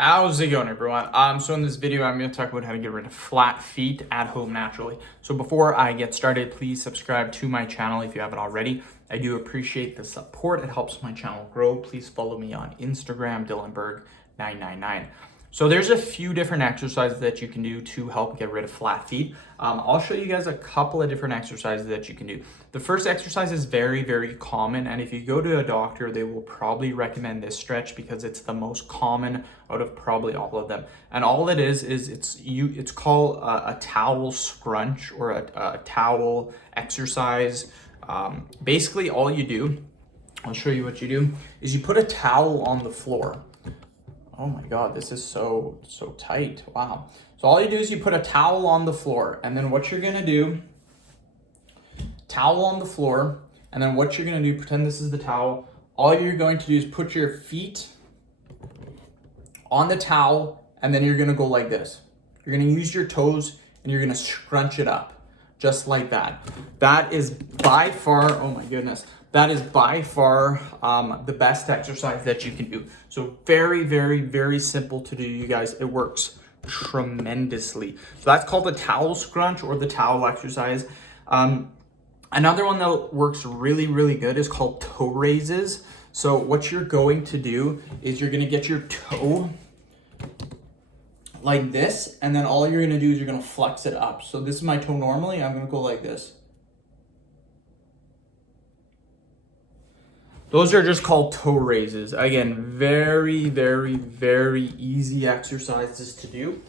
How's it going, everyone? So in this video, I'm going to talk about how to get rid of flat feet at home naturally. So before I get started, please subscribe to my channel if you haven't already. I do appreciate the support. It helps my channel grow. Please follow me on Instagram, DylanBerg999. So there's a few different exercises that you can do to help get rid of flat feet. I'll show you guys a couple of different exercises that you can do. The first exercise is very, very common. And if you go to a doctor, they will probably recommend this stretch because it's the most common out of probably all of them. And all it is it's called a towel scrunch or a towel exercise. Basically all you do, I'll show you what you do, is you put a towel on the floor. Oh my God, this is so tight. Wow. So all you do is you put a towel on the floor, and then what you're gonna do, towel on the floor, and then what you're gonna do, pretend this is the towel. All you're going to do is put your feet on the towel, and then you're gonna go like this. You're gonna use your toes, and you're gonna scrunch it up, just like that. That is by far, oh my goodness, that is by far the best exercise that you can do. So very, very, very simple to do, you guys. It works tremendously. So that's called the towel scrunch or the towel exercise. Another one that works really, really good is called toe raises. So what you're going to do is you're gonna get your toe like this, and then all you're gonna do is you're gonna flex it up. So this is my toe normally, I'm gonna go like this. Those are just called toe raises. Again, very, very, very easy exercises to do.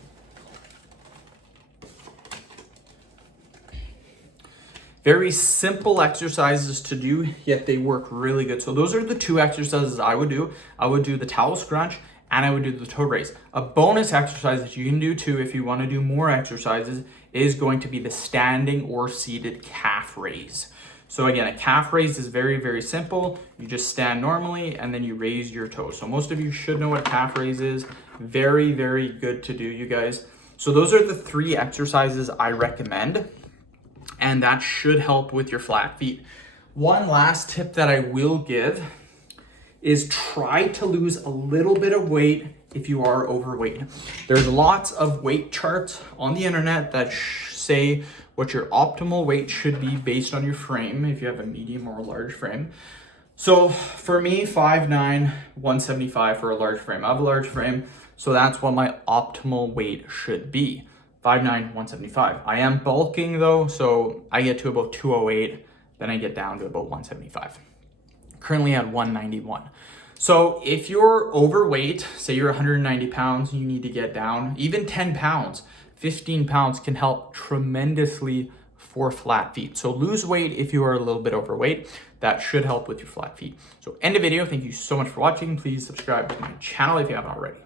Very simple exercises to do, yet they work really good. So those are the two exercises I would do. I would do the towel scrunch and I would do the toe raise. A bonus exercise that you can do too, if you want to do more exercises, is going to be the standing or seated calf raise. So again, a calf raise is very, very simple. You just stand normally and then you raise your toes. So most of you should know what calf raise is. Very, very good to do, you guys. So those are the three exercises I recommend, and that should help with your flat feet. One last tip that I will give is try to lose a little bit of weight if you are overweight. There's lots of weight charts on the internet that say what your optimal weight should be based on your frame, if you have a medium or a large frame. So for me, 5'9", 175 for a large frame. I have a large frame, so that's what my optimal weight should be. 5'9", 175. I am bulking though, so I get to about 208, then I get down to about 175. Currently at 191. So if you're overweight, say you're 190 pounds, you need to get down, even 10 pounds, 15 pounds can help tremendously for flat feet. So lose weight if you are a little bit overweight. That should help with your flat feet. So end the video. Thank you so much for watching. Please subscribe to my channel if you haven't already.